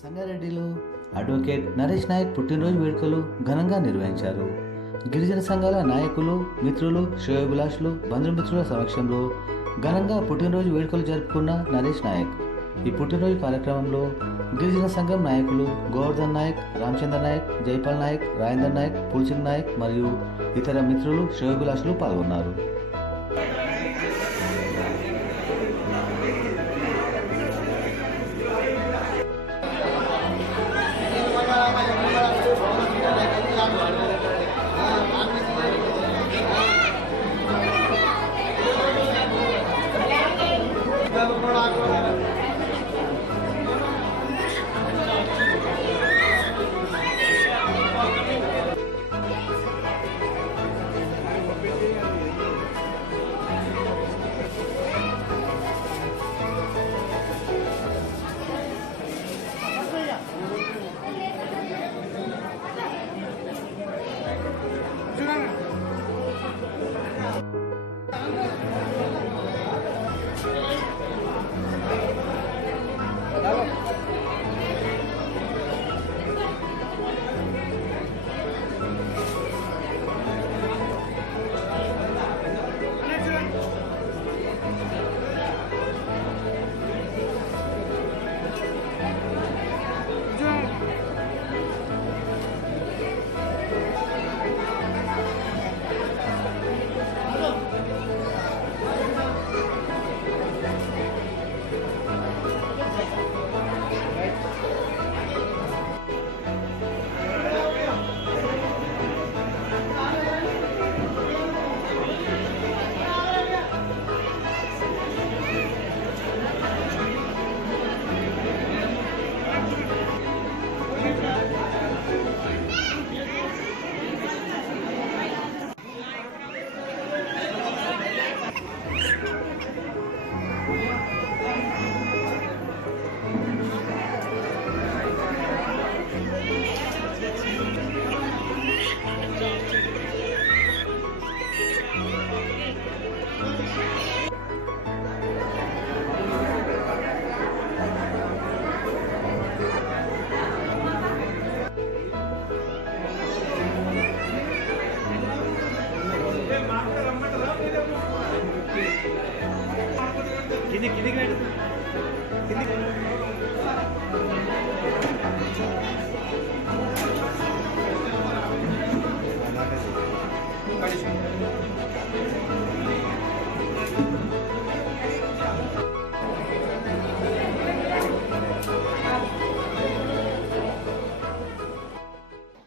సంగారెడ్డిలో అడ్వకేట్ నరేష్ నాయక్ పుట్టినరోజు వేడుకలు ఘనంగా నిర్వహించారు. గిరిజన సంఘాల నాయకులు, మిత్రులు, శ్రేయోభిలాషులు, బంధుమిత్రుల సమక్షంలో ఘనంగా పుట్టినరోజు వేడుకలు జరుపుకున్న నరేష్ నాయక్ ఈ పుట్టినరోజు కార్యక్రమంలో గిరిజన సంఘం నాయకులు గోవర్ధన్ నాయక్, రామచంద్ర నాయక్, జైపాల్ నాయక్, రాజేందర్ నాయక్, పుల్చిన్ నాయక్ మరియు ఇతర మిత్రులు, శ్రేయోభిలాషులు పాల్గొన్నారు.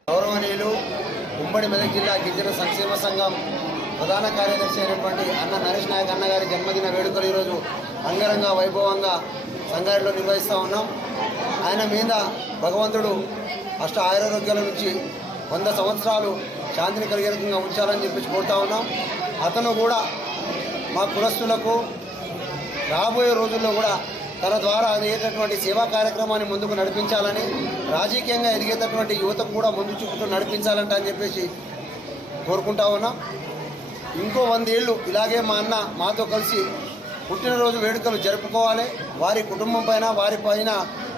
గౌరవనీయులు ఉమ్మడి మెదక్ జిల్లా గిరిజన సంక్షేమ సంఘం ప్రధాన కార్యదర్శి అయినటువంటి అన్న నరేష్ నాయక్ అన్న గారి జన్మదిన వేడుకలు ఈరోజు అంగరంగ వైభవంగా సంగారెడ్డిలో నిర్వహిస్తూ ఉన్నాం. ఆయన మీద భగవంతుడు అష్ట ఆయురారోగ్యాల నుంచి 100 సంవత్సరాలు శాంతిని కలిగేరకంగా ఉంచాలని చెప్పి కోరుతా ఉన్నాం. అతను కూడా మా కులస్తులకు రాబోయే రోజుల్లో కూడా తన ద్వారా అయ్యేటటువంటి సేవా కార్యక్రమాన్ని ముందుకు నడిపించాలని, రాజకీయంగా ఎదిగేటటువంటి యువతకు కూడా ముందు చూపుతూ నడిపించాలంట అని చెప్పేసి కోరుకుంటా ఉన్నాం. ఇంకో 100 ఏళ్ళు ఇలాగే మా అన్న మాతో కలిసి పుట్టినరోజు వేడుకలు జరుపుకోవాలి. వారి కుటుంబం పైన, వారి పైన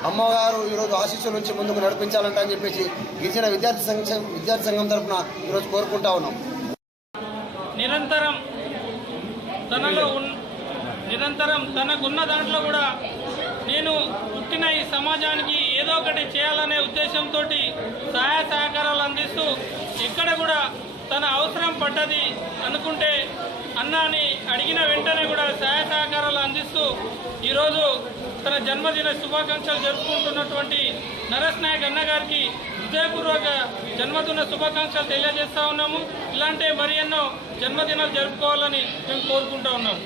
అమ్మగారు ఈరోజు ఆశీస్సుల నుంచి ముందుకు నడిపించాలంట అని చెప్పేసి గిరిజన విద్యార్థి సంఘం తరఫున ఈరోజు కోరుకుంటా ఉన్నాం. నిరంతరం తనకున్న దాంట్లో కూడా నేను పుట్టిన ఈ సమాజానికి ఏదో ఒకటి చేయాలనే ఉద్దేశంతో సహాయ సహకారాలు అందిస్తూ ఎక్కడ కూడా తన అవసరం పడ్డది అనుకుంటే అన్నాని అడిగిన వెంటనే కూడా సహాయ సహకారాలు అందిస్తూ ఈరోజు తన జన్మదిన శుభాకాంక్షలు జరుపుకుంటున్నటువంటి నరేష్ నాయక్ అన్న గారికి హృదయపూర్వక జన్మదిన శుభాకాంక్షలు తెలియజేస్తూ ఉన్నాము. ఇలాంటి మరి ఎన్నో జన్మదినాలు జరుపుకోవాలని మేము కోరుకుంటూ ఉన్నాము.